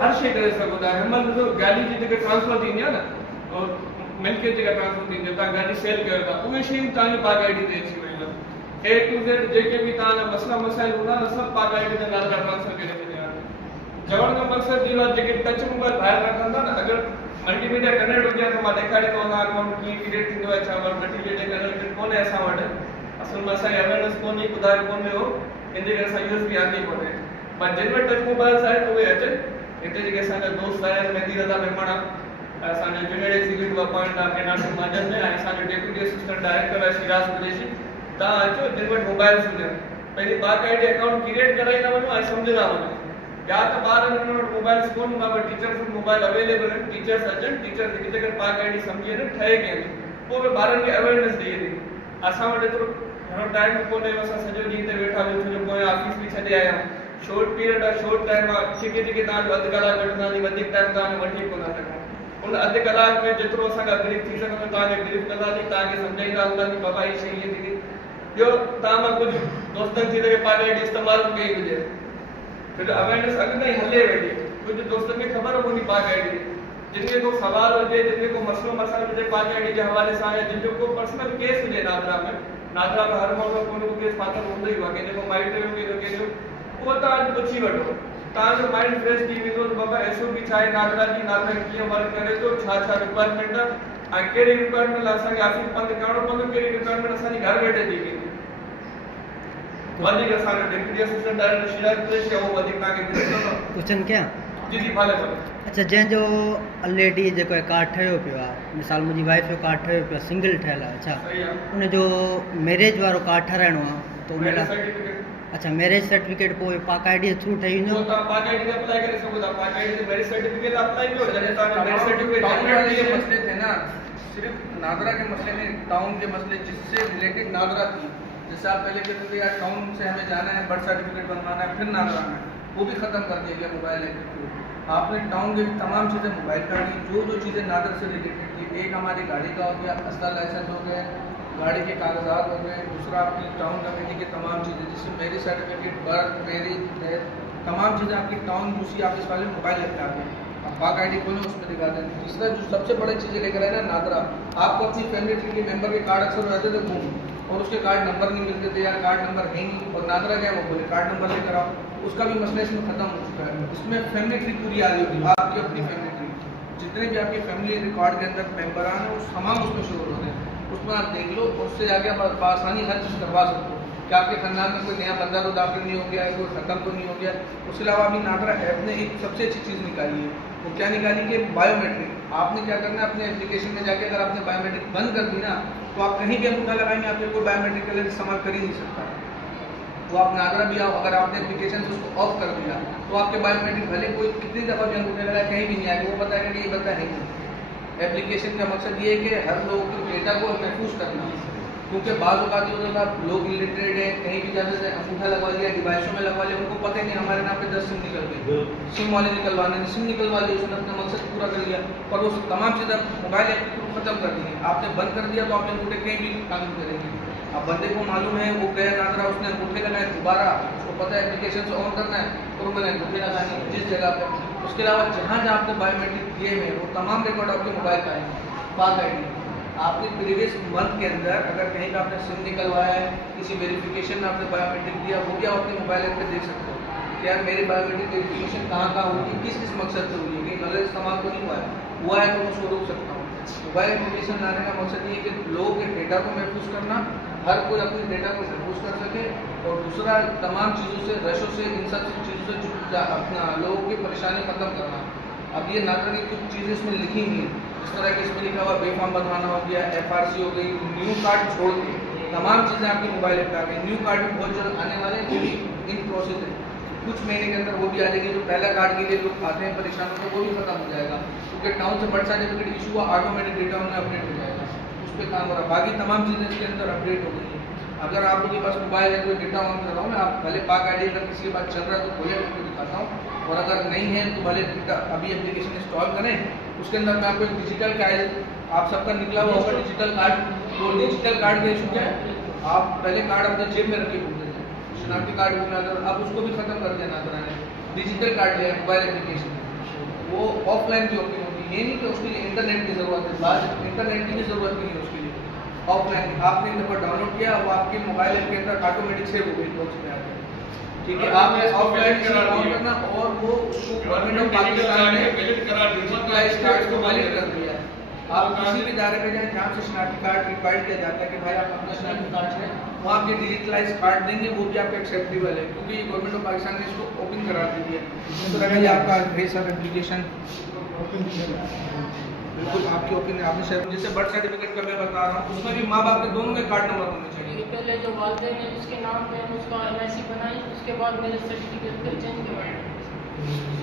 हर शइ करे सघो था। हिनमहिल ॾिसो गाॾी जी जेके ट्रांसफर थींदी आहे न और मिल्कियत जेका ट्रांसफर थींदी आहे, तव्हां गाॾी सेल कयो था, उहे शयूं तव्हांजी पाक आईडी ते अची वयूं आहिनि। A to Z जेके बि तव्हांजा मसइला मसाइल हूंदा न, सभु पाक आईडी ते नाला ट्रांसफर करे छॾिया आहिनि। चवण जो मक़सदु इहो आहे जेके टच मोबाइल ॿाहिरि रखनि था न, अगरि मल्टीमीडिया कनेक्ट हुजे त मां ॾेखारे थो वञा अकाउंट कीअं क्रिएट थींदो आहे, छा मल्टीमीडिया कनेक्ट कोन्हे असां वटि, असल में असांखे अवेयरनेस कोन्हे, ॿुधायो कोन्हे हो, इन जे करे असां यूज़ बि आंदी कोन्हे। पर जिन वटि टच मोबाइल्स आहिनि उहे अचनि। हिते जेके असांजा दोस्त आया आहिनि, मेहदी रज़ा मेमण आहे, असांजो जूनियर एग्जीक्यूटिव अपॉइंट आहे केनासिक माजन में, ऐं असांजो डेप्यूटी असिस्टेंट डायरेक्टर आहे शिराज कुरैशी। तव्हां अचो, जिन वटि मोबाइल्स हुजनि, पंहिंजी पाक आईडी अकाउंट क्रिएट कराए था वञो ऐं सम्झंदा वञो। या त ॿारनि वटि मोबाइल्स कोन हूंदा, पर टीचर्स वटि मोबाइल अवेलेबल आहिनि, टीचर्स अचनि, टीचर्स हिकु जगह पाक आईडी सम्झी वञनि, ठहे कीअं थी, पोइ बि ॿारनि खे अवेयरनेस ॾेई थी। असां वटि एतिरो घणो टाइम कोन्हे, असां सॼो ॾींहुं हिते वेठा आहियूं, छो जो पोइ ऑफिस बि छॾे आया आहियूं। शॉर्ट पीरियड आहे, शॉर्ट टाइम आहे, जेके तव्हांजो अधु कलाकु वठंदासीं, वधीक टाइम तव्हांजो वठी कोन सघूं। उन अधु कलाक में जेतिरो असांखां ब्रीफ थी सघंदो तव्हांखे ब्रीफ कंदासीं, तव्हांखे सम्झाईंदा हूंदासीं बाबा हीअ शइ ईअं थींदी। ॿियो तव्हां मां कुझु दोस्तनि थी सघे पाक आईडी इस्तेमालु कई हुजे, छो जो अवेयरनेस अॻु ताईं हले वेठी, कुझु दोस्तनि खे ख़बर कोन्हे पाक आईडी। जिनखे को सवाल हुजे, जिनखे को मसइलो मसाइल हुजे पाक आईडी जे हवाले सां, या जिनजो को पर्सनल केस हुजे नादरा में हर माण्हू को केस फाथल हूंदो ई आहे, कंहिंजो माइट जो कंहिंजो, उहो तव्हां अॼु पुछी वठो, तव्हांजो माइंड फ्रेश थी वेंदो त बाबा एसओपी छा आहे, नादरा जी नादरा कीअं वर्क करे थो, छा छा रिक्वायरमेंट आहे, ऐं कहिड़ी रिक्वायरमेंट लाइ असांखे ऑफिस बंदि करणो पवंदो, कहिड़ी रिक्वायरमेंट असांजी घर वेठे थी वेंदी। वधीक असांजो deputy assistant director Siraj Qureshi आहे, उहो वधीक तव्हांखे क्वेश्चन क्या जी जी भले भले। अच्छा, जंहिंजो ऑलरेडी जेको कार्ड ठहियो पियो आहे, मिसाल मुंहिंजी वाइफ जो कार्ड ठहियो पियो आहे, सिंगल ठहियल आहे, अच्छा उनजो मैरिज वारो कार्ड ठाराइणो आहे त उन लाइ अच्छा मैरिज सर्टिफिकेट पोइ पाक आईडी जे थ्रू ठही वेंदो? तव्हां पाक आईडी ते अप्लाई करे सघो था, पाक आईडी ते मैरिज सर्टिफिकेट अप्लाई कयो, जॾहिं तव्हांजो मैरिज सर्टिफिकेट मसले थे ना, सिर्फ नादरा के मसले नहीं, टाउन के मसले जिससे रिलेटेड नादरा थी। जैसे आप पहले कहते थे यार टाउन से हमें जाना है, बर्थ सर्टिफिकेट बनवाना है, फिर नादरा में, वो भी खत्म कर दिया गया मोबाइल ऐप के थ्रू। आपने टाउन के तमाम चीज़ें मोबाइल पर दी, जो चीज़ें नादर से रिलेटेड थी। एक हमारी गाड़ी का हो गया, असला लाइसेंस हो गए, गाड़ी के कागजात हो गए, दूसरा आपकी टाउन कमेटी की तमाम चीज़ें, जिससे marriage certificate, birth, marriage, death, तमाम चीज़ें आपकी टाउन दूसरी ऑफिस वाले मोबाइल ऐप पे आ गई। आप पाक आईडी खोलें, उसमें दिखा दें। तीसरा जो सबसे बड़ी चीज़ें लेकर आए ना नादरा, आपको अपनी फैमिली ट्री के मेंबर के कार्ड अक्सर रहते थे गुम, और उसके कार्ड नंबर नहीं मिलते थे, यार कार्ड नंबर है नहीं, और नादरा गए वो बोले कार्ड नंबर लेकर आओ, उसका भी मसला इसमें खत्म हो चुका है। इसमें फैमिली ट्री पूरी आ रही होगी, आपकी अपनी फैमिली ट्री, जितने भी आपके फैमिली रिकॉर्ड के अंदर मेंबर आए हैं वो तमाम उसमें शुरू होते हैं, उसमें आप देख लो, उससे आगे आप आसानी हर चीज़ करवा सकते हो कि आपके खानदान में कोई नया बंदा तो दाखिल नहीं हो गया है, कोई खत्म तो नहीं हो गया। उसके अलावा अभी नादरा ऐप ने एक सबसे अच्छी चीज़ निकाली है, वो क्या निकाली कि बायोमेट्रिक। आपने क्या करना है, अपने एप्लीकेशन में जाके अगर आपने बायोमेट्रिक बंद कर दी ना, तो आप कहीं भी अंगूठा लगाएंगे आपके कोई बायोमेट्रिक कलर इस्तेमाल कर ही नहीं सकता। तो आप नादरा भी आओ, अगर आपने एप्लीकेशन से उसको ऑफ कर दिया तो आपके बायोमेट्रिक भले कोई कितनी दफ़ा भी अंगूठे लगाए कहीं भी नहीं आएगा, वो बताएगा कि ये बता है नहीं। एप्लीकेशन का मकसद ये है कि हर लोगों के डेटा को महफूज करना, क्योंकि बाज़ औक़ात होता है लोग इलिटरेट है, कहीं भी जाते थे अंगूठा लगवा लिया, डिवाइसों में लगवा लिया, उनको पता ही नहीं हमारे नाम पे 10 सिम निकल गई, सिम वाले निकलवाने, सिम निकलवा लिया, उसने अपना मकसद पूरा कर लिया, पर वो तमाम चीज़ें मोबाइल ऐप के थ्रू खत्म कर दी है। आपने बंद कर दिया तो आपके अंगूठे कहीं भी काम नहीं करेंगे। अब बंदे को मालूम है, वो गया नादरा, उसने अंगूठे लगाए, दोबारा उसको पता है एप्लीकेशन से ऑन करना है, और मैंने अंगूठे लगाने जिस जगह पर। उसके अलावा जहाँ जहाँ आपने बायोमेट्रिक दिए हैं वो तमाम रिकॉर्ड आपके मोबाइल का आएंगे। पाक आईडी आपने प्रीवियस मंथ के अंदर अगर कहीं का आपने सिम निकलवाया है, किसी वेरिफिकेशन में आपने बायोमेट्रिक दिया, वो भी आप अपने मोबाइल ऐप पे देख सकते हो कि यार मेरी बायोमेट्रिक वेरिफिकेशन कहाँ हुई है, किस मकसद से हुई है, कहीं गलत इस्तेमाल तो नहीं हुआ है तो मैं उसको रोक सकता हूँ। मोबाइल एप्लीकेशन लाने का मकसद ये है कि लोगों के डेटा को महफूज करना, हर कोई अपने डेटा को महफूज कर सके, और दूसरा तमाम चीज़ों से, रशों से, इन सब चीज़ों से अपना लोगों की परेशानी खत्म करना। अब ये नादरा की कुछ चीज़ें इसमें लिखी हुई हैं, इस तरह कि इसमें लिखा हुआ बेफाम बनवाना हो गया, FRC हो गई, न्यू कार्ड छोड़ के तमाम चीज़ें आपकी मोबाइल ऐप पे आ गई। न्यू कार्ड भी बहुत जल्द आने वाले हैं, वो भी इन प्रोसेस है, कुछ महीने के अंदर वो भी आ जाएगी। जो पहला कार्ड के लिए लोग आते हैं परेशान होते हैं, वो भी खत्म हो जाएगा, क्योंकि टाउन से बर्थ सर्टिफिकेट इशू हुआ, ऑटोमेटिक डेटा उनमें अपडेट हो जाएगा, उस पर काम हो रहा है। बाकी तमाम चीज़ें इसके अंदर अपडेट हो गई हैं। अगर आप लोगों के पास मोबाइल है तो डेटा ऑन कर रहा हूँ मैं, आप भले पाक आईडी अगर किसी के पास चल रहा है तो खोले आपको दिखाता हूँ, और अगर नहीं है तो भले अभी एप्लीकेशन इंस्टॉल करें, उसके अंदर मैं आपको एक डिजिटल कार्ड, आप सबका निकला हुआ होगा डिजिटल कार्ड, तो डिजिटल कार्ड का इशू क्या है, आप पहले कार्ड अपने जेब में रखे घूमते थे, शनाख्ती कार्ड घूमना, अब उसको भी खत्म कर दिया नादरा ने, डिजिटल कार्ड लिया मोबाइल एप्लीकेशन। वो ऑफलाइन भी ओपन होती है। ये नहीं कि उसके लिए इंटरनेट की ज़रूरत है, बाद इंटरनेट की भी ज़रूरत नहीं है उसके लिए। ऑफलाइन आपने एक दफ़ा डाउनलोड किया, वो आपके मोबाइल के अंदर ऑटोमेटिक सेव हो गई बॉक्स में आकर, ठीक है। आपने ऑफलाइन डाउनलोड करना और वो उसको गवर्नमेंट ऑफ पाकिस्तान ने डिजिटलाइज कार्ड को वैलिड कर दिया है। आप किसी भी इदारे में जाएं जहाँ से शनाख्ती कार्ड रिक्वायर्ड किया जाता है कि भाई आप अपना शनाख्ती कार्ड है, वहाँ आप ये डिजिटलाइज कार्ड देंगे, वो भी आपका एक्सेप्टेबल है, क्योंकि गवर्नमेंट ऑफ पाकिस्तान ने इसको ओपन करा दी है। तो लगा ये आपका ढेर सारा एप्लीकेशन बिल्कुल आपकी ओपन है। आपने शेयर जैसे बर्थ सर्टिफिकेट का मैं बता रहा हूँ, उसमें भी माँ बाप के दोनों के कार्ड नंबर होने चाहिए। पहले जो वालिदैन है उसके नाम पे हम उसका LIC बनाई, उसके बाद मेरे सर्टिफिकेट फिर चेंज करवाएं।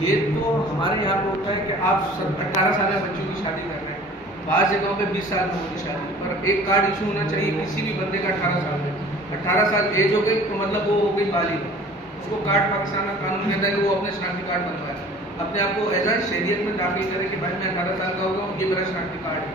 ये तो हमारे यहाँ पे होता है कि आप 18 साल के बच्चों की शादी कर रहे हैं, बाहर जगहों पे 20 साल में होगी शादी, पर एक कार्ड इशू होना चाहिए किसी भी बंदे का 18 साल में। 18 साल एज हो गई तो मतलब वो हो गई बालिग, उसको कार्ड पाकिस्तान का कानून कहता है कि वो अपने शनाख्ती कार्ड बनवाए, अपने आप को एज ए शरीयत में दाखिल करे कि भाई मैं 18 साल का हो गया हूँ, ये मेरा शनाख्ती कार्ड है,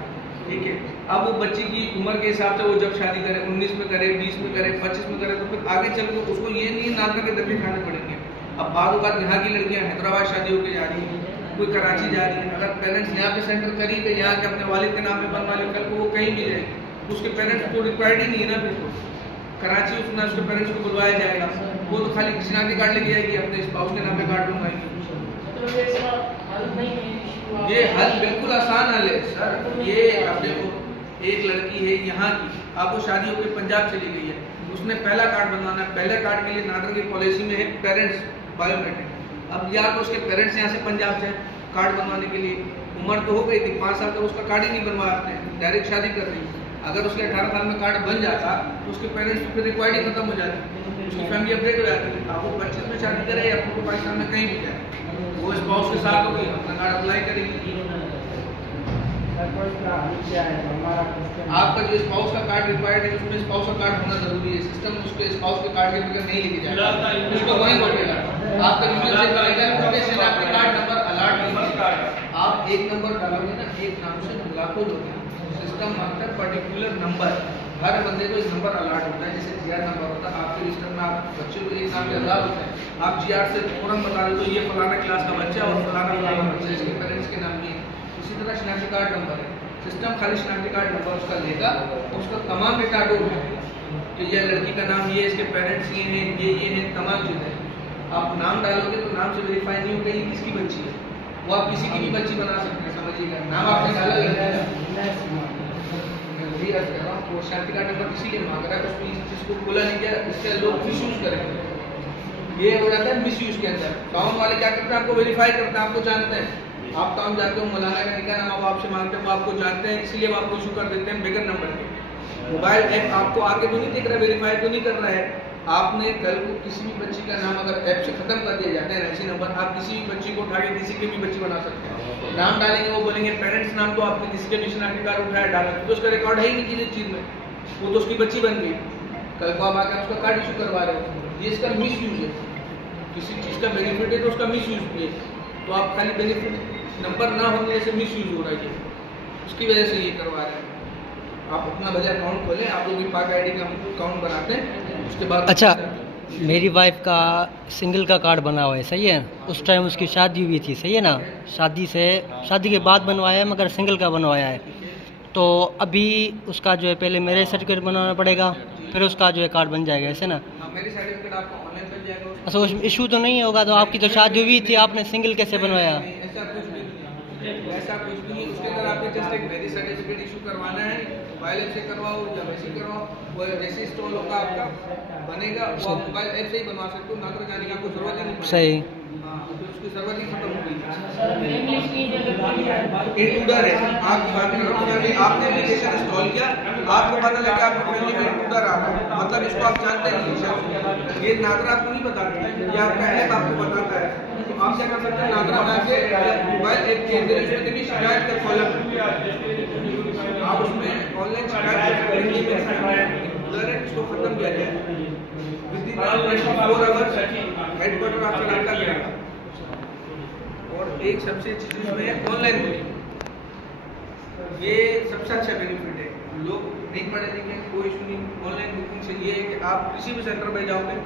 ठीक है। अब वो बच्चे की उम्र के हिसाब से वो जब शादी करे, 19 में करे, 20 में करे, 25 में करे, तो फिर आगे चल के उसको ये नहीं नाता के धक्के खाने पड़ेंगे। अब बाद यहाँ की लड़कियाँ हैदराबाद शादी होकर जा रही हैं, कोई कराची जा रही है, अगर पेरेंट्स यहाँ पे सेंटर करीब है, यहाँ के अपने वालिद के नाम पे बनवा ले, कल को वो कहीं भी जाएगी, उसके पेरेंट्स को रिक्वायर्ड ही नहीं है ना, फिर तो कराची उसमें उसके पेरेंट्स को बुलवाया जाएगा, वो तो खाली शनाख्ती कार्ड लेके आएगी, अपने स्पाउस के नाम पे कार्ड बनवाएगी। ये हल बिल्कुल आसान हल है सर। ये अब देखो, एक लड़की है यहाँ की, अब वो शादी होकर पंजाब चली गई है, उसने पहला कार्ड बनवाना है, पहले कार्ड के लिए नादर की पॉलिसी में है पेरेंट्स बायोमेट्रिक। अब या तो उसके पेरेंट्स यहाँ से पंजाब जाए कार्ड बनवाने के लिए, उम्र तो हो गई थी 5 साल तक उसका कार्ड ही नहीं बनवाया आपने, डायरेक्ट शादी कर दी। अगर उसके 18 साल में कार्ड बन जाता तो उसके पेरेंट्स की रिक्वायर्ड ही खत्म हो जाती, उसकी फैमिली अपडेट हो जाती। अब वो 25 में शादी करे या आपको पाकिस्तान में कहीं भी जाए, वो स्पाउस के साथ होगी, अपना कार्ड अप्लाई करेगी। आपका जो स्पाउस का कार्ड रिक्वायर्ड है उसमें स्पाउस का कार्ड होना जरूरी है। सिस्टम उसके स्पाउस के कार्ड के बगैर नहीं लेके जाएगा, उसको वहीं बढ़ेगा। आपका यूजर से करेगा, शनाख्ती कार्ड नंबर अलॉट नहीं, आप एक नंबर डालोगे ना, एक नाम से लाखों लोग हैं, सिस्टम मांगता है पर्टिकुलर नंबर, हर बंदे को एक नंबर अलॉट होता है, जैसे GR नंबर होता है आपके रजिस्टर में, आप बच्चे को एक नाम से अलॉट होता है, आप GR से फौरन बता दो तो ये फलाना क्लास का बच्चा और फलाना बच्चा, इसके पेरेंट्स के नाम भी। इसी तरह शनाख्ती कार्ड नंबर है, सिस्टम खाली शनाख्ती कार्ड नंबर उसका लेगा, उसका तमाम डेटा डोल तो ये लड़की का नाम ये, इसके पेरेंट्स ये हैं, ये हैं, तमाम चीज़ें। आप नाम डालोगे तो नाम से वेरीफाई नहीं होगा ये किसकी बच्ची है, वो आप किसी की भी बच्ची बना सकते हैं, समझिएगा। नाम आपने डाला वो शनाख्ती कार्ड नंबर इसीलिए मांग रहा है, उसको इस चीज़ को खोला नहीं गया, इससे लोग मिसयूज करेंगे। ये हो जाता है मिसयूज के अंदर। टाउन वाले क्या करते हैं, आपको वेरीफाई करते हैं, आपको जानते हैं, आप टाउन जाते हो, मौलाना का निकाह नाम आपसे मांगते हैं, वो आपको जानते हैं, इसलिए वो आपको इशू कर देते हैं बगैर नंबर के। मोबाइल ऐप आपको आगे तो नहीं दिख रहा, वेरीफाई तो नहीं कर रहा है। आपने कल को किसी भी बच्ची का नाम अगर ऐप से खत्म कर दिया जाता है ऐसी नंबर, आप किसी भी बच्ची को उठा के किसी की भी बच्ची बना सकते हैं। नाम डालेंगे, वो बोलेंगे पेरेंट्स नाम तो आपने किसी के भी शनाख्ती कार्ड उठाया डाला, तो उसका रिकॉर्ड है ही नहीं किसी चीज़ में, वो तो उसकी बच्ची बन गई। कल को आप आकर उसका कार्ड इशू करवा रहे हो, ये इसका मिस यूज है, किसी चीज़ का बेनिफिट है तो उसका मिस यूज भी है। तो आप खाली बेनिफिट नंबर ना होने से मिस यूज हो रहा है, उसकी वजह से ये करवा रहे हैं। आप अपना भले अकाउंट खोलें, आप लोग भी पाक ID का अकाउंट बनाते हैं, उसके बाद अच्छा मेरी वाइफ का सिंगल का कार्ड बना हुआ है, सही है, उस टाइम उसकी शादी हुई थी, सही है ना, शादी के बाद बनवाया है मगर सिंगल का बनवाया है, तो अभी उसका जो है पहले मैरिज सर्टिफिकेट बनवाना पड़ेगा, फिर उसका जो है कार्ड बन जाएगा, ऐसे ना। मेरी सर्टिफिकेट आपको ऑनलाइन मिल जाएगा। अच्छा उसमें इशू तो नहीं होगा, तो आपकी तो शादी हुई थी, आपने सिंगल कैसे बनवाया? ऐसा कुछ भी नहीं, उसके अंदर आपको जस्ट एक मैरिज सर्टिफिकेट इशू करवाना है, मोबाइल ऐप से करवाओ या वैसे करवाओ, वो जैसे इंस्टॉल होगा आपका बनेगा, वो आप मोबाइल ऐप से ही बनवा सकते हो, नादर जाने की आपको जरूरत ही नहीं। सही, हाँ, तो उसकी जरूरत ही खत्म हो गई। इंग्लिश की जगह इंट्रूडर है, आप बात कर रहे हो, आपने एप्लीकेशन इंस्टॉल किया, आपको पता लगा आपकी फैमिली में इंट्रूडर आ रहा है, मतलब इसको आप जानते नहीं, ये नादरा आपको नहीं बताती, ये आपका ऐप आपको बताता है। तो आप क्या कर सकते हैं, नादरा जाके मोबाइल ऐप के अंदर इसमें देखिए शिकायत का कॉलम है, आप उसमें ऑनलाइन शिकायत कर सकते हैं, इसको खत्म किया जाए विदिन 24 आवर्स, हेडक्वार्टर आपका लड़का जाएगा। और एक सबसे अच्छी चीज़ में है ऑनलाइन बुकिंग, ये सबसे अच्छा बेनिफिट है। लोग नहीं पढ़े लिखे, कोई इशू नहीं, ऑनलाइन बुकिंग से ये है कि आप किसी भी सेंटर पे जाओगे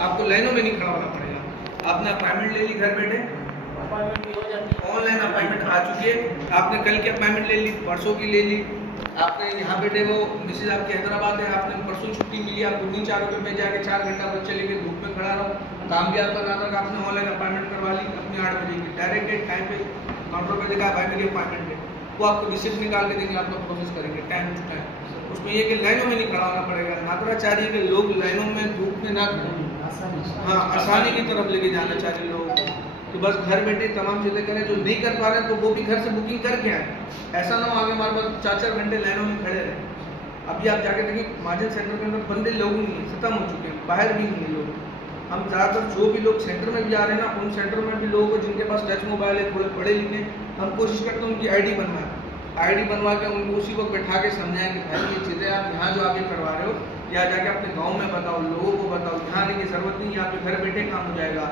आपको लाइनों में नहीं खड़ा होना पड़ेगा, आपने अपॉइंटमेंट ले ली घर बैठे, अपॉइंटमेंट भी हो जाती है। ऑनलाइन अपॉइंटमेंट आ चुकी है, आपने कल की अपॉइंटमेंट ले ली, परसों की ले ली, आपने यहाँ बैठे वो मिसेज आपकी हैदराबाद है, आपने परसों छुट्टी मिली, आपको नहीं चाह रहे मैं जाके 4 घंटा बच्चे लेके धूप में खड़ा रहा, काम भी आपका ना था, आपने ऑनलाइन अपॉइंटमेंट करवा ली अपनी 8 बजे की, डायरेक्ट टाइम पे काउंटर पे देखा भाई मेरी अपॉइंटमेंट है, वो आपको रिसिप्ट निकाल के देंगे, आपका प्रोसेस करेंगे टाइम टू टाइम। उसमें ये कि लाइनों में नहीं खड़ा होना पड़ेगा। नादरा चाह रही है कि लोग लाइनों में धूप में ना खड़े, हाँ आसानी की तरफ लेके जाना चाह रहे लोगों को, तो बस घर बैठे तमाम चीज़ें करें। जो नहीं कर पा रहे हैं तो वो भी घर से बुकिंग करके आए, ऐसा ना हो आगे हमारे पास 4-4 घंटे लाइनों में खड़े रहे। अभी आप जाके देखिए महाजन सेंटर के अंदर बंदे लोग नहीं हैं, खत्म हो चुके हैं, बाहर भी नहीं है लोग। हम ज़्यादातर जो भी लोग सेंटर में भी आ रहे हैं ना, उन सेंटर में भी लोगों को जिनके पास टच मोबाइल है, थोड़े पढ़े लिखे, हम कोशिश करते हैं उनकी आईडी बनवाएं, आईडी बनवा के उनको उसी वक्त बैठा के समझाएं कि भाई ये चीज़ें आप यहाँ जो आगे करवा रहे हो या जाके अपने गांव में बताओ, लोगों को बताओ, यहाँ आने की ज़रूरत नहीं है, यहाँ पे घर बैठे काम हो जाएगा।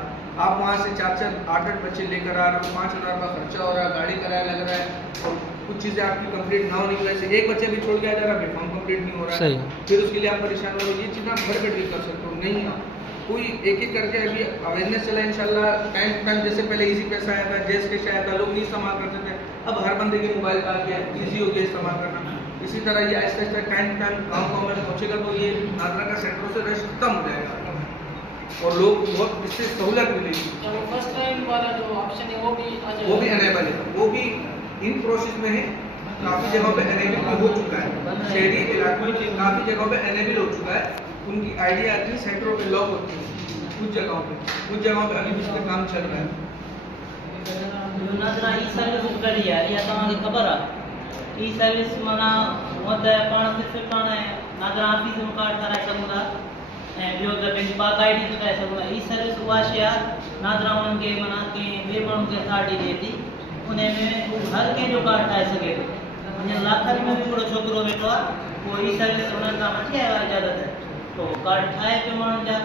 आप वहाँ से 4-4, 8-8 बच्चे लेकर आ रहे हो, 5,000 का खर्चा हो रहा है, गाड़ी किराया लग रहा है, और कुछ चीज़ें आपकी कंप्लीट ना होने की वजह से एक बच्चे भी छोड़ के आ जा रहा है, फॉर्म कंप्लीट नहीं हो रहा है, फिर उसके लिए आप परेशान हो रहे हो। ये चीज़ आप घर बैठे कर सकते हो, नहीं आप कोई एक एक करके अभी अवेयरनेस चला इंशाल्लाह। टाइम टू टाइम जैसे पहले इजी पैसा आया था, जैस कैश आया था, लोग नहीं इस्तेमाल करते थे, अब हर बंदे के मोबाइल का आ गया, ईजी हो गया इस्तेमाल करना। इसी तरह ये Aahista Aahista time to time गाँव में पहुँचेगा तो ये नादरा का सेंटरों से रश खत्म हो जाएगा और लोग बहुत इससे सहूलत मिलेगी। तो फर्स्ट टाइम वाला जो ऑप्शन है वो भी आ जाएगा, वो भी अनेबल है, वो भी इन प्रोसेस में है, काफ़ी जगहों पे अनेबल हो चुका है, शहरी इलाकों में काफ़ी जगहों पे अनेबल हो चुका है। उनकी आईडी आती है, सेंटरों पे लॉक होती है कुछ जगहों पे अभी भी इसका काम चल रहा है। नादरा ई सर्विस करी है या तव्हांखे ख़बर आहे ई सर्विस माना हूअं त पाण सिर्फ़ु पाण नादरा ऑफिस में कार्ड ठाराए सघूं था ऐं ॿियो त पंहिंजी पाक आई डी ठाराए सघूं था। ई सर्विस उहा शइ आहे नादरा उन्हनि खे माना कंहिं ॿिए माण्हू खे अथॉरिटी ॾिए थी, उन में हर कंहिंजो कार्ड ठाहे सघे थो। हीअं लाखनि में बि हिकिड़ो छोकिरो वेठो आहे, उहो ई सर्विस उन्हनि खां वठी आयो आहे इजाज़त, तो कार्ड ठाहे पियो माण्हुनि जा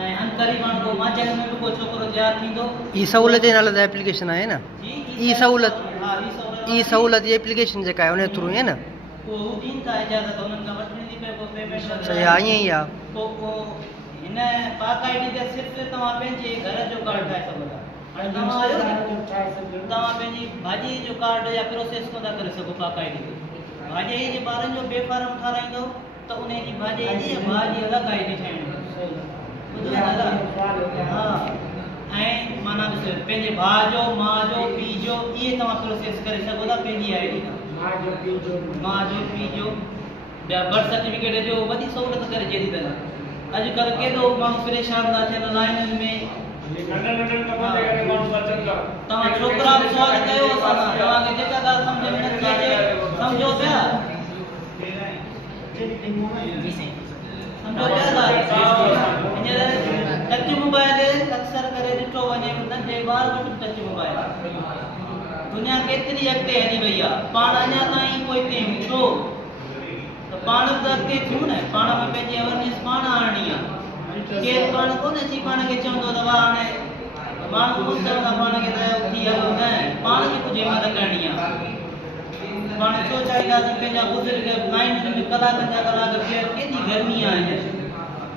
ऐं अंतरी माण्हू को मां में भी कोई छोकरो तैयार थींदो। ई सहूलत जे नाले त एप्लीकेशन आहे न, ई सहूलत, हाँ ई सहूलत जी एप्लीकेशन जेका आहे उन थ्रू आहे न, को दिन का इजाज़त उन्हनि खां वठणी थी पए, को पेमेंट सही आहे, ईअं ई आहे। को हिन पाक आई डी ते सिर्फ़ु तव्हां पंहिंजे घर जो कार्ड ठाहे सघो था। हाणे तव्हां आयो न, तव्हां पंहिंजी भाॼी जो कार्ड या प्रोसेस कोन था करे सघो पाक आई डी ते। भाॼी जे ॿारनि जो बेफार्म ठाराईंदो त उन जी भाॼी जी भाउ जी अलॻि आई डी ठाहिणी, हाँ ऐं माना ॾिसो पंहिंजे भाउ जो, माउ जो, पीउ जो, इहे तव्हां प्रोसेस करे सघो था पंहिंजी आई डी खां। माउ जो, पीउ जो, ॿिया बर्थ सर्टिफिकेट जो वॾी सहूलियत करे छॾी अथनि। अॼुकल्ह केॾो माण्हू परेशान था थियनि लाइनुनि में, तव्हां छोकिरा बि सुवाल कयो असां सां, तव्हांखे जेका ॻाल्हि सम्झ में नथी अचे सम्झो पिया, सम्झो पिया टच मोबाइल अक्सर करे ॾिठो वञे नंढे ॿार वटि टच मोबाइल, दुनिया केतिरी अॻिते हली वई आहे, पाण अञा ताईं कोई थियूं छो त पाण बि अॻिते थियूं न, पाण में पंहिंजी अवेयरनेस पाण आणणी आहे। केरु पाण कोन अची पाण खे चवंदो त वाह हाणे माण्हू कोन चवंदा पाण खे त थी हलो, न पाण खे कुझु हिमत करणी आहे। पाण छो चाहींदासीं पंहिंजा बुज़ुर्ग लाइन में कलाकनि जा कलाक बीहनि, केॾी गर्मी आहे,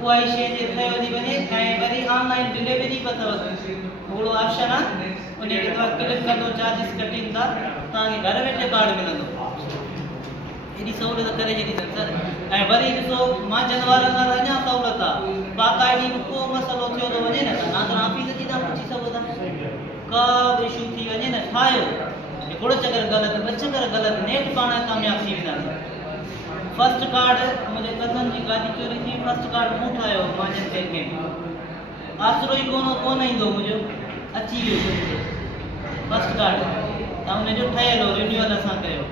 उहा ई शइ जे ठहियो थी वञे। ऐं वरी ऑनलाइन डिलीवरी बि अथव, हिकिड़ो ऑप्शन आहे, उन खे तव्हां क्लिक कंदो, चार्जिस कटिंग था, तव्हांखे घर वेठे कार्ड मिलंदो। एॾी सहूलियत करे छॾी अथनि सर। ऐं वरी ॾिसो मांजन वारनि लाइ अञा सहूलियत आहे, पाक आई डी में को मसइलो थियो थो वञे न, त नादरा ऑफिस जी तव्हां पुछी सघो था, का बि इशू थी वञे न, ठाहियो हिकिड़ो चकर ग़लति, ॿ चकर ग़लति, नेट पाण कामयाबु थी वेंदासीं। फर्स्ट कार्ड मुंहिंजे कज़न जी गाॾी चोरी थी, फर्स्ट कार्ड मूं ठाहियो मांजन बैंक में, आसरो ई कोन ईंदो मुंहिंजो, अची वियो फर्स्ट कार्ड, त हुनजो ठहियलु हो, रिन्यूअल असां कयो।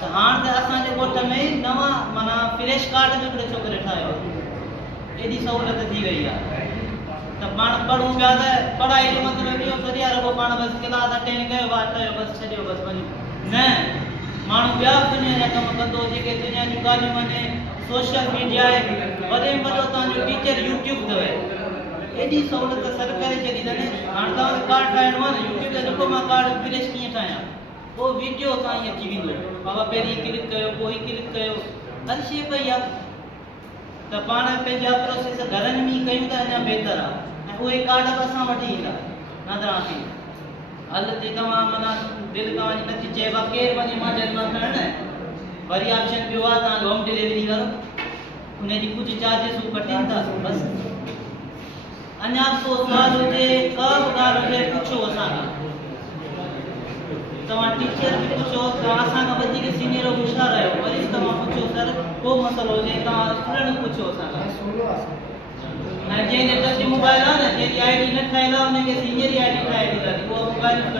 त हाणे त असांजे ॻोठ में नवां माना फ्रेश कार्ड बि हिकिड़े छोकिरे ठाहियो, एॾी सहूलियत थी वई आहे। त पाण पढ़ूं पिया त पढ़ाई जो मतिलबु इहो थोरी आहे रुॻो पाण बसि क्लास अटेंड कयो, वाट कयो, बसि छॾियो, बसि वञो, न माण्हू ॿिया बि दुनिया जा कमु कंदो, जेके दुनिया जूं ॻाल्हियूं वञे, सोशल मीडिया आहे, वॾे में वॾो तव्हांजो टीचर यूट्यूब अथव, एॾी सहूलियत सर करे छॾी अथनि। हाणे तव्हांखे कार्ड ठाहिणो आहे न, यूट्यूब ते ॾिठो मां कार्ड फ्रेश कीअं ठाहियां, पोइ वीडियो ताईं अची वेंदो, बाबा पहिरीं क्लिक कयो, पोइ क्लिक कयो, हर शइ पई आहे। त पाण पंहिंजा प्रोसेस घरनि में कयूं त अञा बहितर आहे, ऐं उहे कार्ड बि असां वठी ईंदा नादरा ऑफिस। हल ते तव्हां माना बिल तव्हांजी नथी चइबा केरु वञे मां जन्म खणण वरी ऑप्शन ॿियो आहे तव्हां होम डिलीवरी करो उनजी कुझु चार्जिस हू कटीनि था बसि अञा को सुवाल हुजे का बि ॻाल्हि हुजे पुछो असांखां तव्हां टीचर बि पुछो तव्हां असांखां वधीक सीनियर होशियारु आहियो वरी बि तव्हां पुछो सर को मसइलो हुजे तव्हां स्टूडेंट पुछो असांखां ऐं जंहिंजे टच मोबाइल आहे न जंहिंजी आई डी न ठहियल आहे उनखे सीनियर ई आई डी ठाहे ॾींदासीं उहा मोबाइल में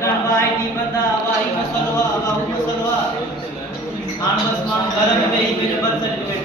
कढो आई डी बंदि आहे वाह ही मसइलो आहे वाह हू मसइलो आहे हाणे बसि माण्हू घर में वेही पंहिंजो बर्थ सर्टिफिकेट